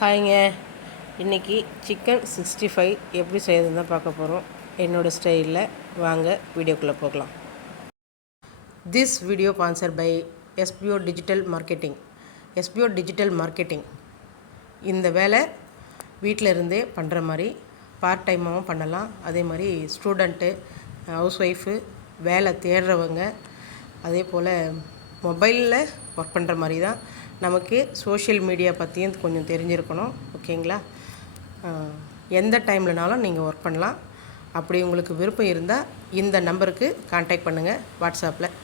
ஹாய்ங்க. இன்றைக்கி சிக்கன் 65 எப்படி செய்யறதுன்னு தான் பார்க்க போகிறோம். என்னோடய ஸ்டைலில். வாங்க வீடியோக்குள்ளே போகலாம். This video sponsor by SPO digital marketing. SPO digital marketing இந்த வேலை வீட்டில் இருந்தே பண்ணுற மாதிரி பார்ட் டைமாகவும் பண்ணலாம். அதே மாதிரி ஸ்டூடெண்ட்டு, ஹவுஸ் ஒய்ஃபு, வேலை தேடுறவங்க, அதே போல் மொபைலில் ஒர்க் பண்ணுற மாதிரி தான். நமக்கு சோஷியல் மீடியா பற்றியும் கொஞ்சம் தெரிஞ்சிருக்கணும். ஓகேங்களா? எந்த டைம்லனாலும் நீங்கள் ஒர்க் பண்ணலாம். அப்படி உங்களுக்கு விருப்பம் இருந்தால் இந்த நம்பருக்கு கான்டாக்ட் பண்ணுங்கள் வாட்ஸ்அப்பில்.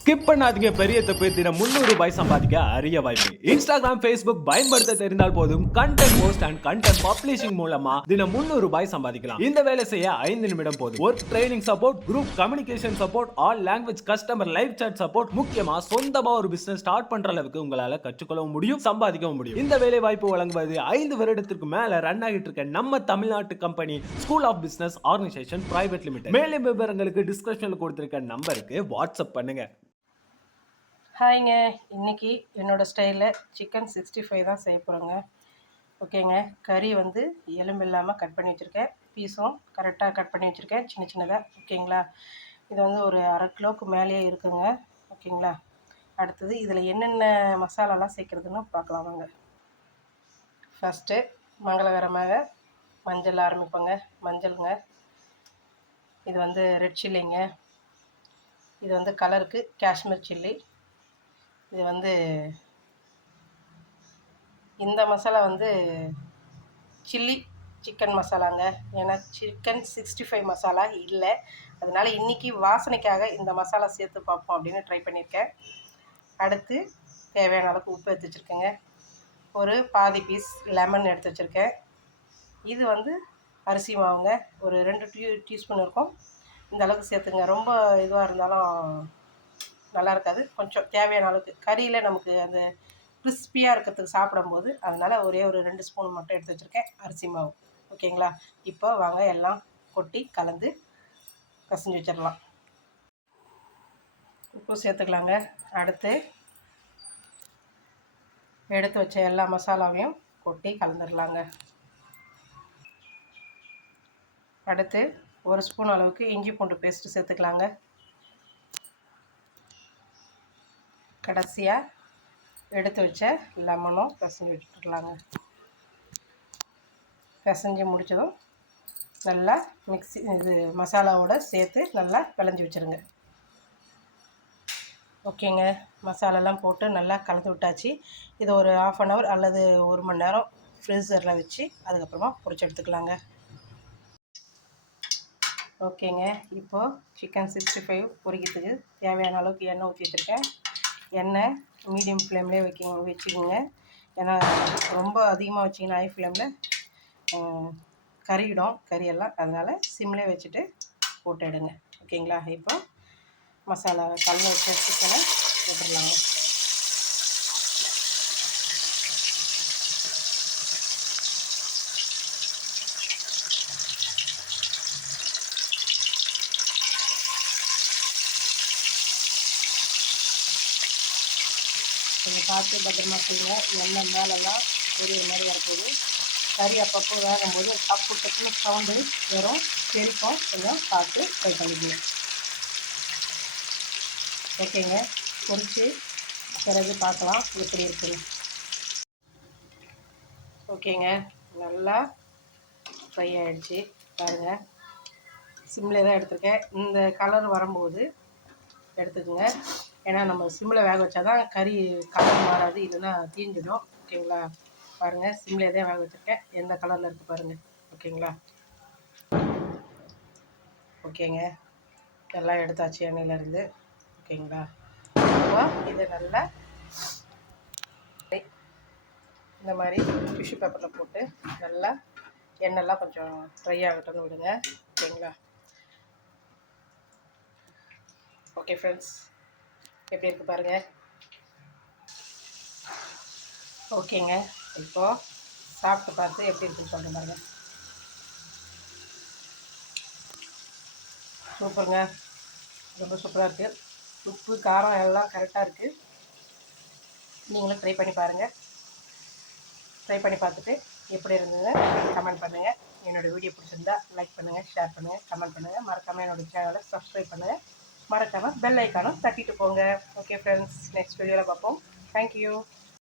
ஸ்கிப் பண்ணாதீங்க. பெரிய தப்பு. தினம் 300 ரூபாய் சம்பாதிக்க அரிய வாய்ப்பு. இன்ஸ்டாகிராம், ஃபேஸ்புக் பயன்படுத்த தெரிந்தால் போதும். Content post and content publishing மூலமா தினம் 300 ரூபாய் சம்பாதிக்கலாம். இந்த வேலை செய்ய 5 நிமிடம் போதும். Work training support, group communication support, all language customer live chat support, முக்கியமா சொந்தமா ஒரு பிசினஸ் ஸ்டார்ட் பண்ற அளவுக்கு உங்களால கற்றுக்கொள்ளவும் முடியும், சம்பாதிக்கவும் முடியும். இந்த வேலை வாய்ப்பு வழங்குவது 5 வருடத்திற்கு மேல ரன் ஆகிட்டு இருக்க நம்ம தமிழ்நாட்டு company school of business organisation private limited. மேலும் விவரங்களுக்கு டிஸ்கிரிப்ஷன்ல கொடுத்திருக்க நம்பருக்கு வாட்ஸ்அப் பண்ணுங்க. ஹாய்ங்க. இன்றைக்கி என்னோடய ஸ்டைலில் சிக்கன் 65 தான் செய்ய போகிறோங்க. ஓகேங்க. கறி வந்து எலும்பு இல்லாமல் கட் பண்ணி வச்சுருக்கேன். பீஸும் கரெக்டாக கட் பண்ணி வச்சுருக்கேன், சின்ன சின்னதாக. ஓகேங்களா? இது வந்து ஒரு 1/2 கிலோவுக்கு மேலேயே இருக்குங்க. ஓகேங்களா? அடுத்தது இதில் என்னென்ன மசாலாலாம் சேர்க்குறதுன்னு பார்க்கலாம் வாங்க. ஃபஸ்ட்டு மங்களகரமாக மஞ்சள் ஆரம்பிப்போங்க. மஞ்சளுங்க. இது வந்து ரெட் சில்லிங்க. இது வந்து கலருக்கு காஷ்மீர் சில்லி. இது வந்து இந்த மசாலா வந்து சில்லி சிக்கன் மசாலாங்க. ஏன்னா சிக்கன் 65 மசாலா இல்லை, அதனால் இன்றைக்கி வாசனைக்காக இந்த மசாலா சேர்த்து பார்ப்போம் அப்படின்னு ட்ரை பண்ணியிருக்கேன். அடுத்து தேவையான அளவுக்கு உப்பு எடுத்து வச்சுருக்கேங்க. ஒரு பாதி பீஸ் லெமன் எடுத்து வச்சுருக்கேன். இது வந்து அரிசி மாவுங்க. ஒரு 2 டீஸ்பூன் இருக்கும். இந்த அளவுக்கு சேர்த்துங்க. ரொம்ப இதுவாக இருந்தாலும் நல்லா இருக்காது. கொஞ்சம் தேவையான அளவுக்கு. கறியில் நமக்கு அந்த கிறிஸ்பியாக இருக்கிறதுக்கு சாப்பிடும்போது, அதனால் ஒரே ஒரு 2 ஸ்பூன் மட்டும் எடுத்து வச்சுருக்கேன் அரிசி மாவு. ஓகேங்களா? இப்போ வாங்க எல்லாம் கொட்டி கலந்து கசிஞ்சு வச்சிடலாம். உப்பு சேர்த்துக்கலாங்க. அடுத்து எடுத்து வச்ச எல்லா மசாலாவையும் கொட்டி கலந்துடலாங்க. அடுத்து 1 ஸ்பூன் அளவுக்கு இஞ்சி பூண்டு பேஸ்ட்டு சேர்த்துக்கலாங்க. கடைசியாக எடுத்து வச்ச லெமனும் பிசைஞ்சு வச்சுக்கலாங்க. பிசைஞ்சு முடித்ததும் நல்லா இது மசாலாவோடு சேர்த்து நல்லா விளைஞ்சி வச்சுருங்க. ஓகேங்க. மசாலாலாம் போட்டு நல்லா கலந்து விட்டாச்சு. இது ஒரு 1/2 hour அல்லது 1 மணி நேரம் ஃப்ரீசரில் வச்சு அதுக்கப்புறமா பொரிச்சு எடுத்துக்கலாங்க. ஓகேங்க. இப்போது சிக்கன் 65 பொரிக்கிறதுக்கு தேவையான அளவுக்கு எண்ணெய் ஊற்றி வச்சுருக்கேன். எண்ணெய் மீடியம் ஃப்ளேம்லேயே வச்சுக்கோங்க. ஏன்னா ரொம்ப அதிகமாக வச்சிங்கன்னா ஹை ஃப்ளேமில் கறியிடும் கறியெல்லாம். அதனால் சிம்லேயே வச்சுட்டு போட்டு எடுங்க. ஓகேங்களா? இப்போ மசாலா கலந்து வச்ச சிக்கனை போட்டுடலாங்க. கொஞ்சம் பார்த்து பத்திரமா செய்யுங்க. எண்ணெய் மேலெல்லாம் பொரியிற மாதிரி வரப்போகுது. கறி அப்பப்போ வேகும்போது டப்பு டப்புன்னு சவுண்டு வரும், தெரிக்கும். கொஞ்சம் பார்த்து ஃப்ரை பண்ணிக்கணும். ஓகேங்க. பொரிச்சு பிறகு பார்க்கலாம் எப்படி இருக்குன்னு. ஓகேங்க. நல்லா ஃப்ரை ஆகிடுச்சு பாருங்கள். சிம்மில் தான் எடுத்துருக்கேன். இந்த கலர் வரும்போது எடுத்துக்கோங்க. ஏன்னா நம்ம சிம்மில் வேக வச்சா தான் கறி கலர் மாறாது, இல்லைன்னா தீஞ்சிடும். ஓகேங்களா? பாருங்கள், சிம்மில் தான் வேக வச்சுருக்கேன். எந்த கலரில் இருக்குது பாருங்கள். ஓகேங்களா? ஓகேங்க. எல்லாம் எடுத்தாச்சு எண்ணெயிலேருந்து. ஓகேங்களா? இப்போ இதை நல்லா இந்த மாதிரி டிஷ்யூ பேப்பரில் போட்டு நல்லா எண்ணெய்லாம் கொஞ்சம் ட்ரை ஆகட்டும்னு விடுங்க. ஓகேங்களா? ஓகே ஃப்ரெண்ட்ஸ், எப்படி இருக்குது பாருங்கள். ஓகேங்க. இப்போது சாப்பிட்டு பார்த்து எப்படி இருக்குன்னு சொல்கிறேன் பாருங்கள். சூப்பருங்க. ரொம்ப சூப்பராக இருக்குது. உப்பு காரம் எல்லாம் கரெக்டாக இருக்குது. நீங்களும் ட்ரை பண்ணி பாருங்கள். ட்ரை பண்ணி பார்த்துட்டு எப்படி இருந்தது கமெண்ட் பண்ணுங்கள். என்னோடய வீடியோ பிடிச்சிருந்தா லைக் பண்ணுங்கள், ஷேர் பண்ணுங்கள், கமெண்ட் பண்ணுங்கள். மறக்காமல் என்னோடய சேனலை சப்ஸ்கிரைப் பண்ணுங்கள். மறக்காமல் பெல் ஐக்கானும் தட்டிட்டு போங்க. ஓகே ஃப்ரெண்ட்ஸ், நெக்ஸ்ட் வீடியோவில் பார்ப்போம். தேங்க்யூ.